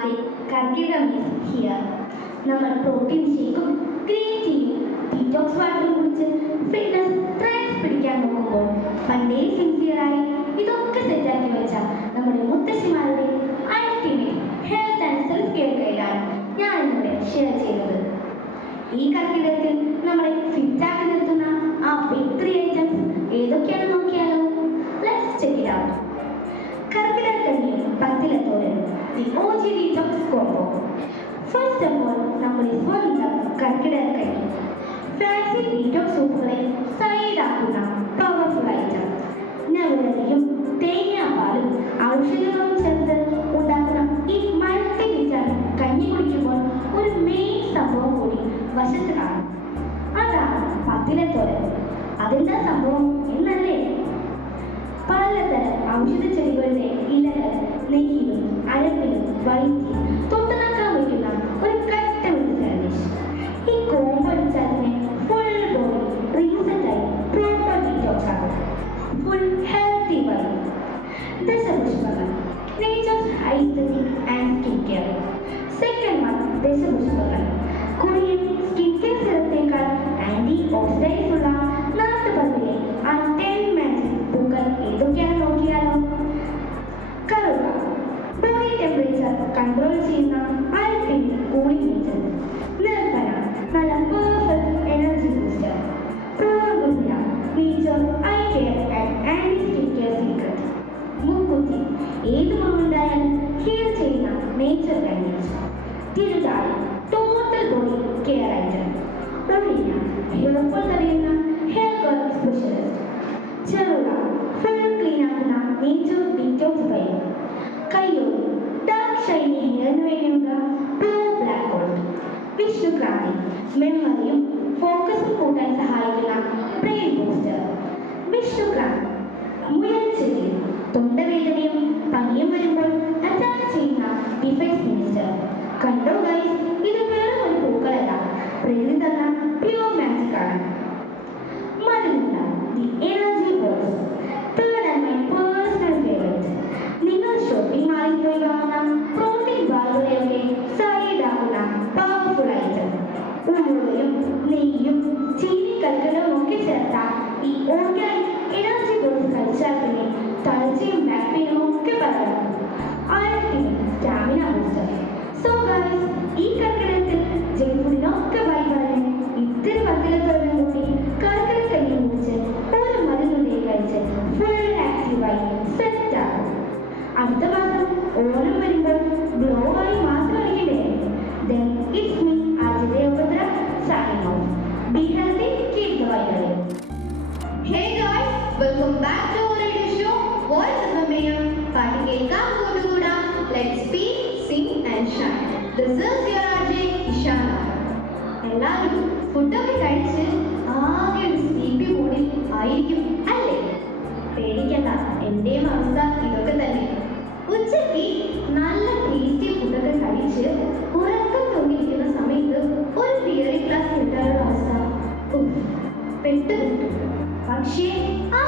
അതെ, കർക്കിടകം is here. നമ്മൾ protein ഷേക്കും green ടീയും detox വാട്ടറും കുടിച്ച് ഫിറ്റ്നസ് ട്രെൻഡ്സ് പിടിക്കാൻ നോക്കുമ്പോൾ പണ്ടേ സിൻസിയറായി ഇതൊക്കെ സെറ്റാക്കി വെച്ച നമ്മുടെ മുത്തശ്ശിമാരുടെ ultimate health and self care ഗൈഡാണ് ഞാൻ ഇന്നിവിടെ ഷെയർ ചെയ്യുന്നത്. ഈ കർക്കിടകത്തിൽ നമ്മളെ ഫിറ്റാക്കി നിർത്തുന്ന ആ ബിഗ് 3 ഐറ്റംസ് ഏതൊക്കെയാണെന്ന് നോക്കിയാലോ? Let's check it out. കർക്കിടക കഞ്ഞിയും പത്തിലത്തോരൻ, the OG detox combo. First of all, നമ്മുടെ സ്വന്തം കർക്കിടക കഞ്ഞി. ഫാൻസി ഡീറ്റോക്സ് സൂപ്പുകളെ സൈഡാക്കുന്ന പവർഫുൾ ഐറ്റം. നവരയും തേങ്ങാപ്പാലും ഔഷധങ്ങളും ചേർത്ത് ഉണ്ടാക്കുന്ന ഈ മൾട്ടി വിറ്റാമിൻ കഞ്ഞി കുടിക്കുമ്പോൾ ഒരു മെയിൻ സംഭവം കൂടി വശത്ത് കാണും. അതാണ് പത്തിലത്തോരൻ. അതെന്താ സംഭവം എന്നല്ലേ? പലതരം ഔഷധ ചെടികളുടെ ഇലകൾ നെയ്യിലും അരപ്പിലും വൈറ്റി തൊട്ടുനക്കാൻ വയ്ക്കുന്ന ഒരു കട്ട ഡിഷ്. ഈ കോംബോ അടിച്ചാലിനെ ഫുൾ ബോഡി റീസെറ്റായി പ്രോപ്പർ ഡീറ്റോക്സ് ആണ്. Full healthy vibe. ദശപുഷ്പങ്ങൾ, nature's aesthetic and skin care. Second one, ദശപുഷ്പങ്ങൾ. കൊറിയൻ സ്കിൻ കെയർ സിറത്തേക്കാൾ ആന്റി ഓക്സിഡൈസ് ഉള്ള നാട്ടുപറമ്പിലെ ആ 10 മാജിക് പൂക്കൾ ഏതൊക്കെയാണെന്ന് നോക്കിയാലോ? കറുക, ബോഡി ടെമ്പറേച്ചർ കൺട്രോൾ ചെയ്യുന്ന അൾട്ടിമേറ്റ് കൂളിംഗ് ഏജന്റ്. നിർപ്പന, നല്ല പെർഫെക്റ്റ് എനർജി ബൂസ്റ്റർ. പ്രോർഗുല, nature eye care and anti skin care secret. മുക്കുറ്റി, ഏത് മുറിവുണ്ടായാലും ഹെയർ ചെയ്യുന്ന നേച്ചർ ബാൻഡേജ്. തിരുതാളി, ടോട്ടൽ ബോഡി കെയർ ഐറ്റം. ഒഴിഞ്ഞ, ഹെയർ ഫോൾ തടയുന്ന ഹെയർ കെയർ സ്പെഷ്യലിസ്റ്റ്. ചെറുക, ഫുൾ ക്ലീൻ ആക്കുന്ന നേച്ചർ ഡീറ്റോക്സിഫയർ. കയ്യോടി, ഡാർക്ക് ഷൈനി ഹെയറിന് വേണ്ടിയുള്ള പ്രോ ബ്ലാക്ക് ഗോൾഡ്. വിഷ്ണുക്രാന്തി, മെമ്മറിയും ഫോക്കസും കൂട്ടാൻ സഹായിക്കുന്ന ബ്രെയിൻ ബൂസ്റ്റർ. വിഷ്ണുക്രാന്തി, മുയൽച്ചെടി, തൊണ്ടവേദനയും പനിയും വരുമ്പോൾ അറ്റാക്ക് ചെയ്യുന്ന ഡിഫൻസ് മിനിസ്റ്റർ. കണ്ടോ ഗൈസ്, ഇത് വേറെ ഒരു പൂക്കളല്ല, പ്രകൃതി തന്ന പ്യൂർ മാജിക് ആണ്. മരുന്നുണ്ട, the energy balls. Third and my personal favourite. നിങ്ങൾ ഷോപ്പിംഗ് മാളിൽ പോയി വാങ്ങുന്ന പ്രോട്ടീൻ ബാറുകളെയൊക്കെ സൈഡാക്കുന്ന പവർഫുൾ ഐറ്റം. ഉലുവയും നെയ്യും ചീനി കൽക്കലവും ഒക്കെ ചേർത്ത ഈ ഓർഗാനിക് എനർജി ബോൾസ് കഴിച്ചാൽ പിന്നെ തളർച്ചയും ബാക്ക് പെയിനും ഒക്കെ പകരും. Ultimate stamina booster. So guys, ഈ കർക്കിടകത്തിൽ ജങ്ക് ഫുഡിനൊക്കെ ബൈ പറഞ്ഞ് ഇത്തിരി പത്തിലത്തോരൻ കൂട്ടി കർക്കിടക കഞ്ഞി കുടിച്ച് ഒരു മരുന്നുണ്ടേ കഴിച്ച് ഫുൾ ആക്റ്റീവായി സെറ്റാകും. അടുത്ത മാസം ഓണം വരുമ്പോൾ ഗ്ലോ ആയി mask കളിക്കണ്ടേ? Then it's me, Ajay Opatra, signing off. Be healthy, keep the vibe alive. Hey guys, welcome back to our radio show Voice of Mayor. Party കേൾക്കാം കൂട്ടുകൂടാം. Let's speak, sing and shine. This is your RJ Ishana. എല്ലാവരും ഫുഡൊക്കെ കഴിച്ച് ആകെ ഒരു sleepy മൂഡിൽ ആയിരിക്കും അല്ലേ? പേടിക്കണ്ട, എന്റെയും അവസ്ഥ ഇതൊക്കെ തന്നെ. ഉച്ചയ്ക്ക് നല്ല ടേസ്റ്റി ഫുഡൊക്കെ കഴിച്ച് ഉറക്കം തോന്നിയിരിക്കുന്ന സമയത്ത് ഒരു തിയറി ക്ലാസ് കിട്ടാനുള്ള അവസ്ഥ പെട്ടു. പക്ഷേ ആ